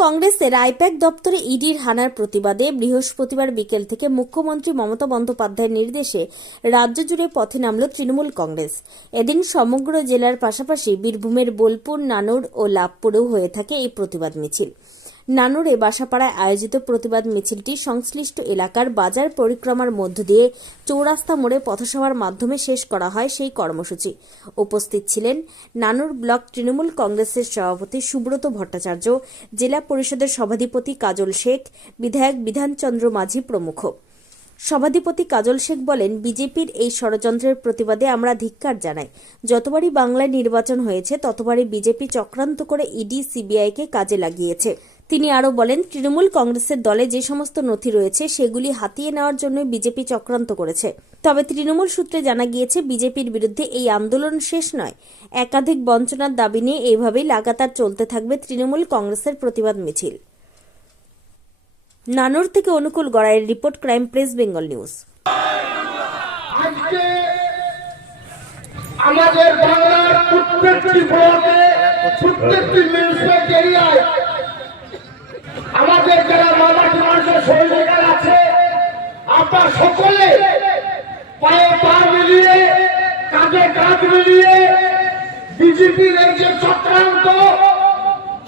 কংগ্রেসের আইপ্যাক দপ্তরে ইডির হানার প্রতিবাদে বৃহস্পতিবার বিকেল থেকে মুখ্যমন্ত্রী মমতা বন্দ্যোপাধ্যায়ের নির্দেশে রাজ্য জুড়ে পথে নামল তৃণমূল কংগ্রেস। এদিন সমগ্র জেলার পাশাপাশি বীরভূমের বোলপুর, নানুর ও লাভপুরেও হয়ে থাকে এই প্রতিবাদ মিছিল। নানুরে বাসাপাড়ায় আয়োজিত প্রতিবাদ মিছিলটি সংশ্লিষ্ট এলাকার বাজার পরিক্রমার মধ্য দিয়ে চৌরাস্তা মোড়ে পথসভার মাধ্যমে শেষ করা হয় সেই কর্মসূচি। উপস্থিত ছিলেন নানুর ব্লক তৃণমূল কংগ্রেসের সভাপতি সুব্রত ভট্টাচার্য, জেলা পরিষদের সভাধিপতি কাজল শেখ, বিধায়ক বিধানচন্দ্র মাঝি প্রমুখ। সভাধিপতি কাজল শেখ বলেন, বিজেপির এই ষড়যন্ত্রের প্রতিবাদে আমরা ধিক্কার জানাই। যতবারই বাংলায় নির্বাচন হয়েছে ততবারই বিজেপি চক্রান্ত করে ইডি, সিবিআইকে কাজে লাগিয়েছে। তিনি আরও বলেন, তৃণমূল কংগ্রেসের দলে যে সমস্ত নথি রয়েছে সেগুলি হাতিয়ে নেওয়ার জন্য বিজেপি চক্রান্ত করেছে। তবে তৃণমূল সূত্রে জানা গিয়েছে, বিজেপির বিরুদ্ধে এই আন্দোলন শেষ নয়। একাধিক বঞ্চনার দাবি নিয়ে এইভাবেই লাগাতার চলতে থাকবে তৃণমূল কংগ্রেসের প্রতিবাদ মিছিল। নানুর থেকে অনুকূল গড়াইয়ের report, crime press Bengal news. আমাদের বাংলার প্রত্যেকটি ব্লকে, প্রত্যেকটি মিউনিসিপ্যাল এরিয়ায় আমাদের যারা মামাটি মানুষের সৈনিকরা আছে, আপনার সকলে পায়ে পা মিলিয়ে, কাঁধে কাঁধ মিলিয়ে বিজেপির এই যে চক্রান্ত,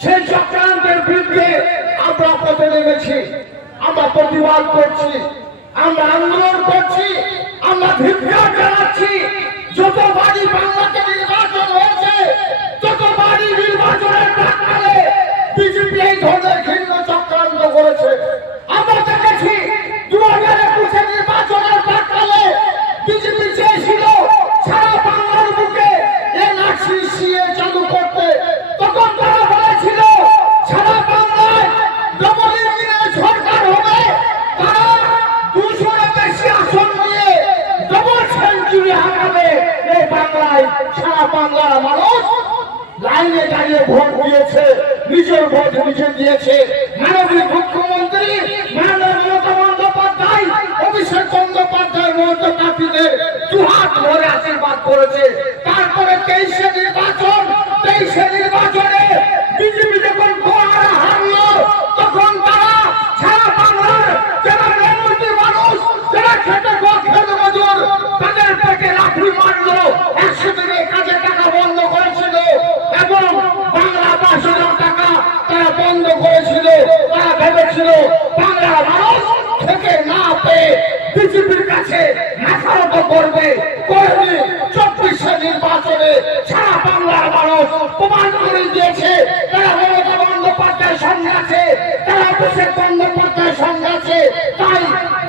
সেই চক্রান্তের বিরুদ্ধে আমরা পথে নেমেছি, আমরা প্রতিবাদ করছি, আমরা আন্দোলন করছি, আমরা ধিক্কার জানাচ্ছি। যতবারই বাংলাতে নির্বাচন হয়েছে, ততবারই নির্বাচনের প্রাক্কালে বিজেপি এই ধরনের ঘৃণ্য চক্রান্ত করেছে। আমরা দেখেছি 2021 নির্বাচনের প্রাক্কালে বিজেপি চেয়েছিল সারা বাংলার বুকে এনআরসি চালু করতে। তখন তারা বলেছিল সারা বাংলায় ডবল ইঞ্জিনের সরকার হবে, তারা 200-এর বেশি আসন নিয়ে ডবল সেঞ্চুরি হাঁকাবে এই বাংলায়। সারা বাংলার মানুষ লাইনে দাঁড়িয়ে ভোট দিয়েছে, নিজের ভোট নিজে দিয়েছে। মাননীয় মুখ্যমন্ত্রী মাননীয় মমতা বন্দ্যোপাধ্যায়, অভিষেক বন্দ্যোপাধ্যায় মমতা কাপিদের দুহাত ধরে আশীর্বাদ করেছে। তারপরে 23 নির্বাচনে বিজেপি যখন গোহারা হারলো, তখন তারা সারা বাংলার যারা মেহনতি মানুষ, যারা খেটে খেতে মজুর, তাদের পেটে লাথি মারলো। 100 দিনের কাজে টাকা বন্ধ করেছিল এবং বাংলা ভাষার টাকা তারা বন্ধ করেছিল। তারা ভেবেছিল বাংলার মানুষ থেকে না পেয়ে বিজেপির কাছে মাথারত করবে। করেনি। 24 নির্বাচনে সারা বাংলার মানুষ প্রমাণ করে দিয়েছে তারা মমতা বন্দ্যোপাধ্যায়ের সঙ্গে আছে, তারা অভিষেক বন্দ্যোপাধ্যায়ের সঙ্গে আছে। তাই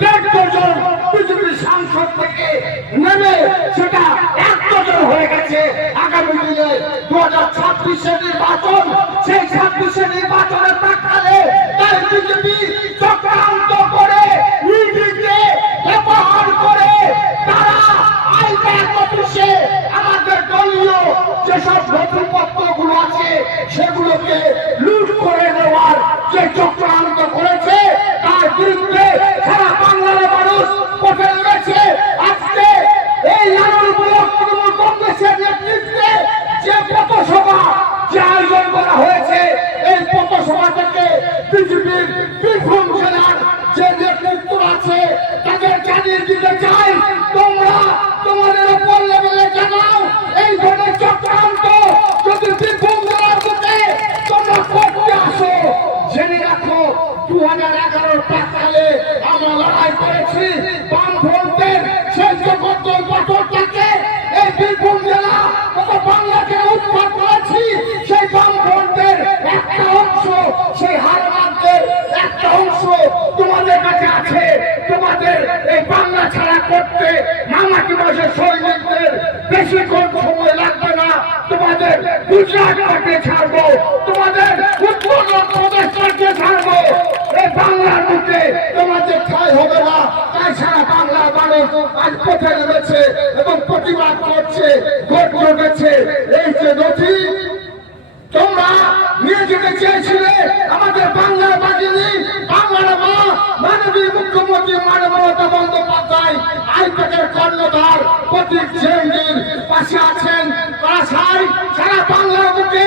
150 জন বিজেপির সাংসদ থেকে নেমে সেটা 100 জন হয়ে গেছে। আগামী দিনে 2026 নির্বাচন, সেই 26 নির্বাচনের প্রাক্কালে তাই বিজেপি চক্রান্ত করে ইডিকে ব্যবহার করে তারা আইপ্যাক অফিসে আমাদের দলীয় যেসব নথিপত্রগুলো আছে সেগুলোকে লুট করে নেওয়ার যে চক্রান্ত করেছে, তার বিরুদ্ধে সারা বাংলার মানুষ পথে নেমেছে। আজকে এই নানুর ব্লক তৃণমূল কংগ্রেসের নেতৃত্বে যে পথসভা যে আয়োজন করা হয়েছে, এই পথসভা থেকে বিজেপির বীরভূম জেলার যে নেতৃত্ব আছে তাদের জানিয়ে দিতে চাই, তোমরা তোমাদের উপর লেভেলে জানাও এই ধরনের চক্রান্ত যদি বীরভূম জেলার মধ্যে তোমরা করতে আসো। জেনে রাখো 2011 প্রাক্কালে আমরা লড়াই করেছি বামফ্রন্টের সেই জগদ্দল পাথরটাকে, এই বীরভূম জেলা তথা বাংলাকে উৎখাত করেছি। সেই বামফ্রন্টের একটা অংশ, সেই হারমানদের একটা অংশ তোমাদের কাছে আছে। তোমাদের এই বাংলা ছাড়া করতে মামাটি মাসের সৈনিকদের বেশিক্ষণ সময় লাগবে না। তোমাদের গুজরাট পাঠিয়ে ছাড়বো, তোমাদের উত্তর প্রদেশ পাঠিয়ে ছাড়বো। এই বাংলার মধ্যে তোমাদের ঠাঁই হবে না। তাই সারা বাংলার মানুষ আজ পথে নেমেছে এবং প্রতিবাদ করছে, ভোট জমেছে। এই যে নথি তোমরা নিয়ে যেতে চেয়েছিলে, আমাদের বাংলার বাগিনী, বাংলার মা মাননীয় মুখ্যমন্ত্রী মমতা বন্দ্যোপাধ্যায় আইপ্যাকের কর্ণধার প্রতীক সেনজির পাশে আছেন। কাছাই সারা বাংলার বুকে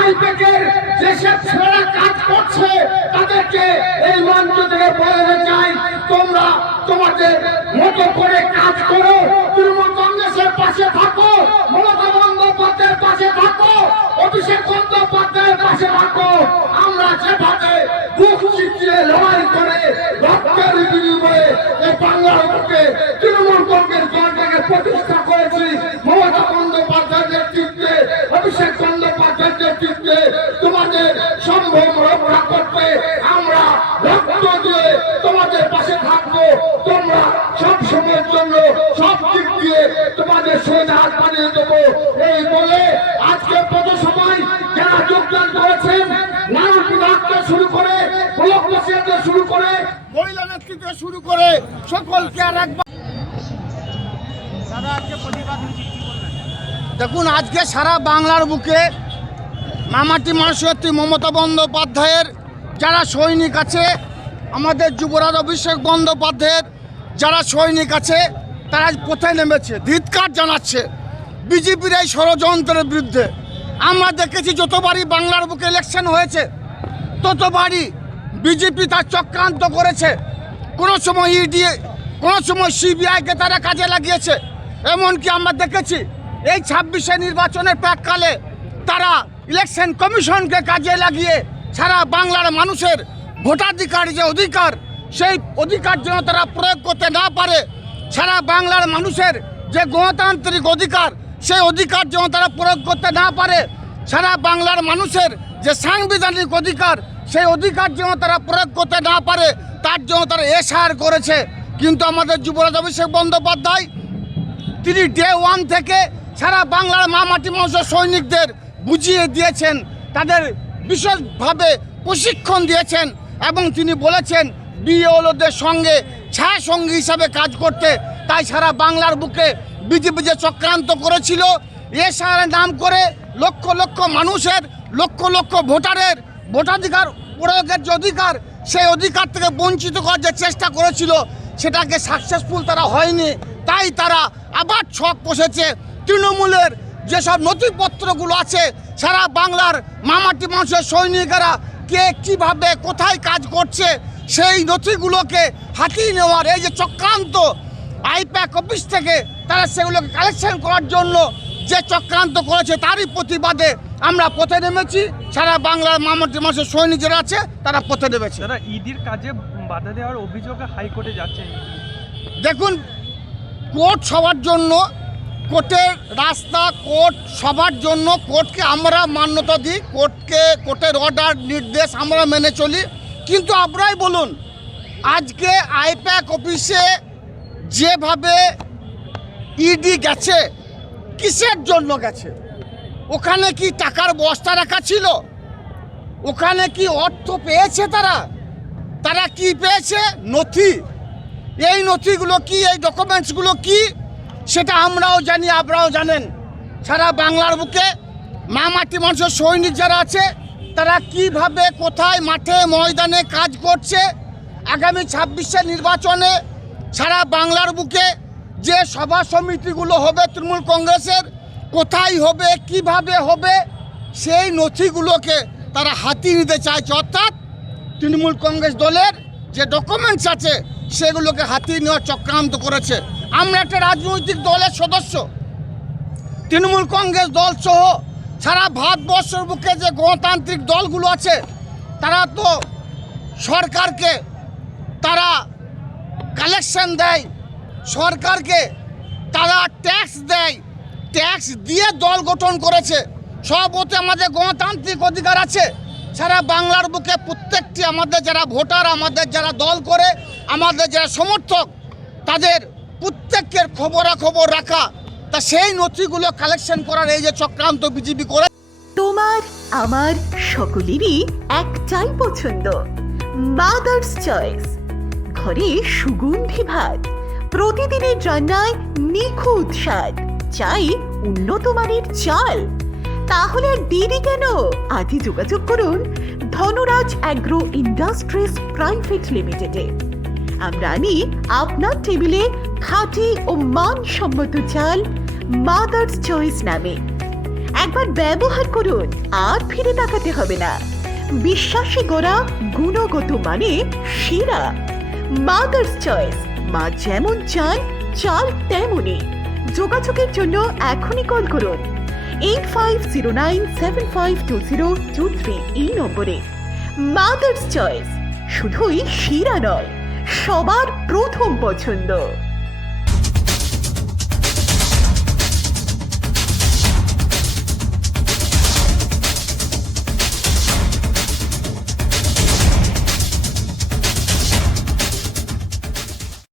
আইপ্যাকের যেসব ছেলেরা কাজ করছে তাদেরকে এই মঞ্চ থেকে বলতে চাই, তোমরা তোমাদের মতো করে কাজ করো, তৃণমূল কংগ্রেসের পাশে থাকো, মমতা বন্দ্যোপাধ্যায়ের পাশে থাকো, অভিষেক বন্দ্যোপাধ্যায়ের পাশে থাকো। আমরা যেভাবে বুক চিতিয়ে লড়াই করে রক্তের বিনিময়ে এই বাংলার বুকে তৃণমূল কংগ্রেস দলটাকে প্রতিষ্ঠা করেছি, মমতা বন্দ্যোপাধ্যায়ের নেতৃত্বে, অভিষেক বন্দ্যোপাধ্যায়ের নেতৃত্বে তোমাদের সম্ভব রক্ষা করতে আমরা রক্ত দিয়ে তোমাদের পাশে থাকবো। তোমরা সব সময়ের জন্য সব দিক দিয়ে তোমাদের সোজা হাত বানিয়ে দেবো। এই বলে আজকে পথসভায় যারা যোগদান করেছেন, নারী বিভাগ থেকে শুরু করে ব্লক প্রেসিডেন্ট থেকে শুরু করে মহিলা নেতৃত্ব থেকে শুরু করে সকলকে আর একবার দেখুন, আজকে সারা বাংলার বুকে মামাটি মানুষের মমতা বন্দ্যোপাধ্যায়ের যারা সৈনিক আছে, আমাদের যুবরাজ অভিষেক বন্দ্যোপাধ্যায়ের যারা সৈনিক আছে, তারা পথে নেমেছে, ধিক্কার জানাচ্ছে বিজেপির এই ষড়যন্ত্রের বিরুদ্ধে। আমরা দেখেছি যতবারই বাংলার বুকে ইলেকশন হয়েছে ততবারই বিজেপি তার চক্রান্ত করেছে। কোনো সময় ইডি, কোনো সময় সিবিআইকে তারা কাজে লাগিয়েছে। এমনকি আমরা দেখেছি এই 26শে নির্বাচনের প্রাককালে তারা ইলেকশন কমিশনকে কাজে লাগিয়ে সারা বাংলার মানুষের ভোটাধিকার যে অধিকার, সেই অধিকার যেন তারা প্রয়োগ করতে না পারে, সারা বাংলার মানুষের যে গণতান্ত্রিক অধিকার, সেই অধিকার যেন তারা প্রয়োগ করতে না পারে, সারা বাংলার মানুষের যে সাংবিধানিক অধিকার, সেই অধিকার যেন তারা প্রয়োগ করতে না পারে, তার জন্য তারা এসআর করেছে। কিন্তু আমাদের যুবরাজ অভিষেক বন্দ্যোপাধ্যায় তিনি ডে ওয়ান থেকে সারা বাংলার মাটি মানুষের সৈনিকদের বুঝিয়ে দিয়েছেন, তাদের বিশেষভাবে প্রশিক্ষণ দিয়েছেন এবং তিনি বলেছেন বিএলওদের সঙ্গে ছায়া সঙ্গী হিসাবে কাজ করতে। তাই সারা বাংলার বুকে বিজেপি যে চক্রান্ত করেছিল এসআর নাম করে লক্ষ লক্ষ মানুষের, লক্ষ লক্ষ ভোটারের ভোটাধিকার প্রয়োগের যে অধিকার, সেই অধিকার থেকে বঞ্চিত করার যে চেষ্টা করেছিল সেটাকে সাকসেসফুল তারা হয়নি। তাই তারা আবার ছক কষেছে। তৃণমূলের যেসব নথিপত্রগুলো আছে, সারা বাংলার মামাটি মানুষের সৈনিকেরা কে কীভাবে কোথায় কাজ করছে, সেই নথিগুলোকে হাতিয়ে নেওয়ার এই যে চক্রান্ত, আইপ্যাক অফিস থেকে তারা সেগুলোকে কালেকশন করার জন্য যে চক্রান্ত করেছে, তারই প্রতিবাদে আমরা পথে নেমেছি। সারা বাংলার মামাটি মানুষের সৈনিক যারা আছে তারা পথে নেমেছে। তারা ইডির কাজে বাধা দেওয়ার অভিযোগে হাইকোর্টে যাচ্ছে। দেখুন, কোর্ট সবার জন্য, কোর্টের রাস্তা, কোর্ট সবার জন্য, কোর্টকে আমরা মান্যতা দিই, কোর্টের অর্ডার নির্দেশ আমরা মেনে চলি। কিন্তু আপনারাই বলুন, আজকে আইপ্যাক অফিসে যেভাবে ইডি গেছে, কিসের জন্য গেছে? ওখানে কি টাকার বস্তা রাখা ছিল? ওখানে কি অর্থ পেয়েছে তারা কি পেয়েছে? নথি। এই নথিগুলো কি, এই ডকুমেন্টসগুলো কি, সেটা আমরাও জানি, আপনারাও জানেন। সারা বাংলার বুকে মাটি মানুষের সৈনিক যারা আছে তারা কিভাবে কোথায় মাঠে ময়দানে কাজ করছে। আগামী 26শে নির্বাচনে সারা বাংলার বুকে যে সভা সমিতিগুলো হবে তৃণমূল কংগ্রেসের, কোথায় হবে, কিভাবে হবে, সেই নথিগুলোকে তারা হাতিয়ে নিতে চাইছে। অর্থাৎ তৃণমূল কংগ্রেস দলের যে ডকুমেন্টস আছে সেগুলোকে হাতিয়ে নেওয়ার চক্রান্ত করেছে। আমরা একটা রাজনৈতিক দলের সদস্য, তৃণমূল কংগ্রেস দল সহ সারা ভারতবর্ষের বুকে যে গণতান্ত্রিক দলগুলো আছে তারা তো সরকারকে তারা কালেকশন দেয়, সরকারকে তারা ট্যাক্স দেয়, ট্যাক্স দিয়ে দল গঠন করেছে। সব ওতে আমাদের গণতান্ত্রিক অধিকার আছে। সারা বাংলার বুকে প্রত্যেকটি আমাদের যারা ভোটার, আমাদের যারা দল করে, আমাদের যারা সমর্থক, তাদের প্রত্যেকের খবরাখবর রাখা, তা সেই নথিগুলো কালেকশন করার এই যে চক্রান্ত বিজেপি করে। তোমার আমার সকলেরই একটাই পছন্দ, মাদার্স চয়েস। ঘরে সুগন্ধি ভাত, প্রতিদিনের রান্নায় নিখুঁত স্বাদ, চাই উন্নত মানের চাল। তাহলে আর দেরি কেন? আজই যোগাযোগ করুন ধনরাজ অ্যাগ্রো ইন্ডাস্ট্রিজ প্রাইভেট লিমিটেডে। আমরা আনি আপনার টেবিলে খাঁটি ও মানসম্মত চাল মাদার্স চয়েস নামে। একবার ব্যবহার করুন, আর ফিরে তাকাতে হবে না। বিশ্বাসী গোড়া, গুণগত মানে সেরা। মাদার্স চয়েস, মা যেমন চান চাল তেমনই। যোগাযোগের জন্য এখনই কল করুন 8509752023 এই নম্বরে। মাদার্স চয়েস শুধুই সেরা নয়, সবার প্রথম পছন্দ।